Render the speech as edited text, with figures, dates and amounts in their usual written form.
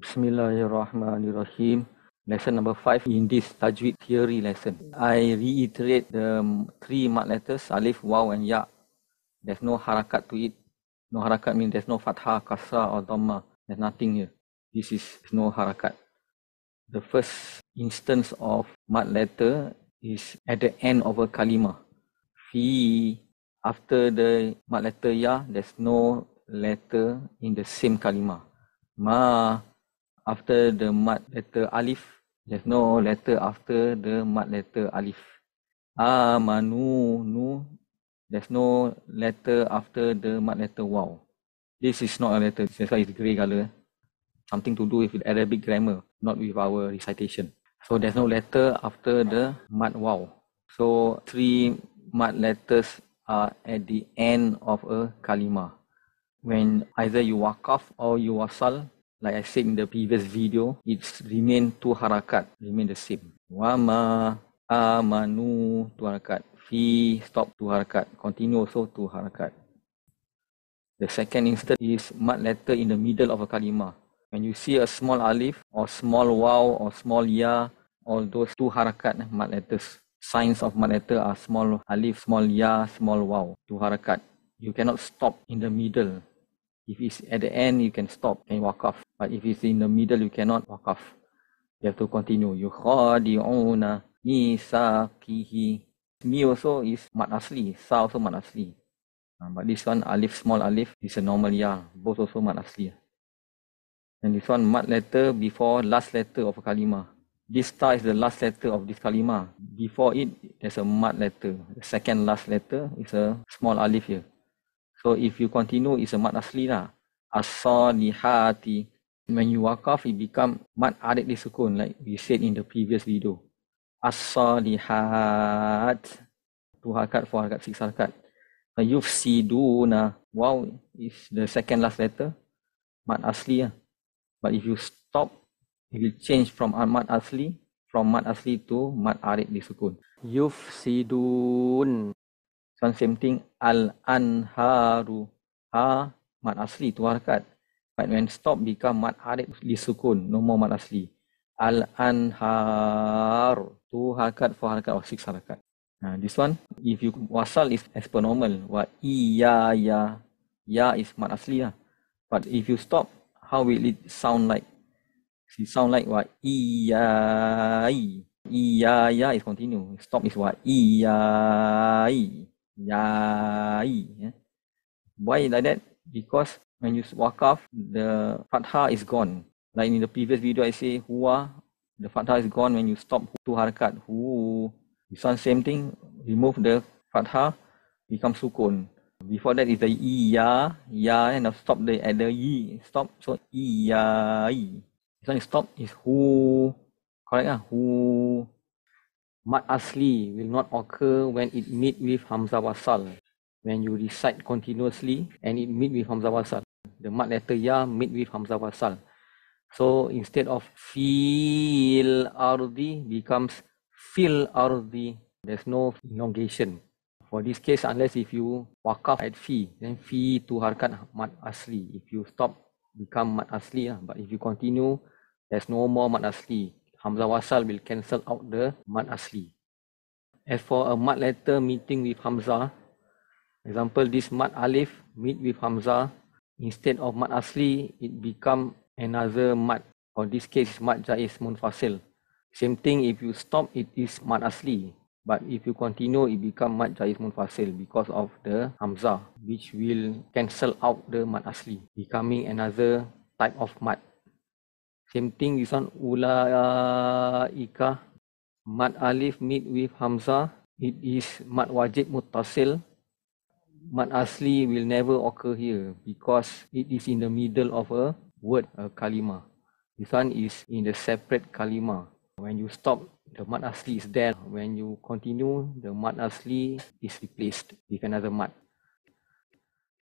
Bismillahirrahmanirrahim. Lesson number 5 in this Tajweed theory lesson. I reiterate the three mad letters, alif, waw and ya. There's no harakat to it. No harakat means there's no fathah, kasra or dhamma. There's nothing here. This is no harakat. The first instance of mad letter is at the end of a kalima. Fi, after the mad letter ya, there's no letter in the same kalima. Ma, after the mad letter alif, there's no letter after the mad letter alif. Amanu, nu, there's no letter after the mad letter waw. This is not a letter, that's why it's grey color. Something to do with Arabic grammar, not with our recitation. So there's no letter after the mad waw. So three mad letters are at the end of a kalima. When either you waqaf or you wasal, like I said in the previous video, it's remain two harakat, remain the same. Wama, amanu, two harakat. Fi, stop, two harakat. Continue also two harakat. The second instance is mad letter in the middle of a kalima. When you see a small alif or small waw or small ya, all those two harakat mad letters. Signs of mad letter are small alif, small ya, small waw, two harakat. You cannot stop in the middle. If it's at the end, you can stop and waqaf. But if it's in the middle, you cannot waqaf. You have to continue. Yukhadi'una misaqihi. Mi also is mad asli. Sa also mad asli. But this one, alif, small alif, is a normal ya. Both also mad asli. And this one, mad letter before last letter of a kalima. This ta is the last letter of this kalima. Before it, there's a mad letter. The second last letter is a small alif here. So if you continue, it's a mad asli lah. As-salihati. When you waqaf, it become mad arid di sukun, like we said in the previous video. As-salihat. 2 harakat, 4 harakat, 6 harakat. Yufsiduna. Wow is the second last letter. Mad asli lah. But if you stop, it will change from mad asli to mad arid di sukun. Yufsidun. So same thing, al-anharu. Ha, mad asli, 2 harakat. But when stop, become mad arid di sukun, no more mad asli. Al-anhar, 2 harakat, 4 harakat or 6 harakat. This one, if you wasal, is as per normal. Wa iya, ya. Ya is mad asli lah. But if you stop, how will it sound like? It sound like wa iyai. Iya, ya is continue. Stop is wa iyai. Yai. Why like that? Because when you waqaf, the fathah is gone. Like in the previous video, I say huwa, the fathah is gone when you stop 2 harakat. Hu. This one same thing. Remove the fathah, become sukun. Before that is the iya, ya, and now stop at the yi. Stop. So iyai. This one stop is hu. Correct lah. Hu. Mad asli will not occur when it meet with hamzah wasal. When you recite continuously and it meet with hamzah wasal. The mad letter ya meet with hamzah wasal. So instead of fil ardi becomes fil ardi. There's no elongation. For this case, unless if you waqaf at fi, then fi 2 harakat mad asli. If you stop, become mad asli lah. But if you continue, there's no more mad asli. Hamzah wasal will cancel out the mad asli. As for a mad letter meeting with hamzah, example, this mad alif meet with hamzah. Instead of mad asli, it become another mad. For this case, mad jaiz munfasil. Same thing, if you stop, it is mad asli. But if you continue, it become mad jaiz munfasil because of the hamzah, which will cancel out the mad asli, becoming another type of mad. Same thing, this one, ulaika. Mad alif meet with hamzah, it is mad wajib muttasil. Mad asli will never occur here because it is in the middle of a word, a kalima. This one is in the separate kalima. When you stop, the mad asli is there. When you continue, the mad asli is replaced with another mad.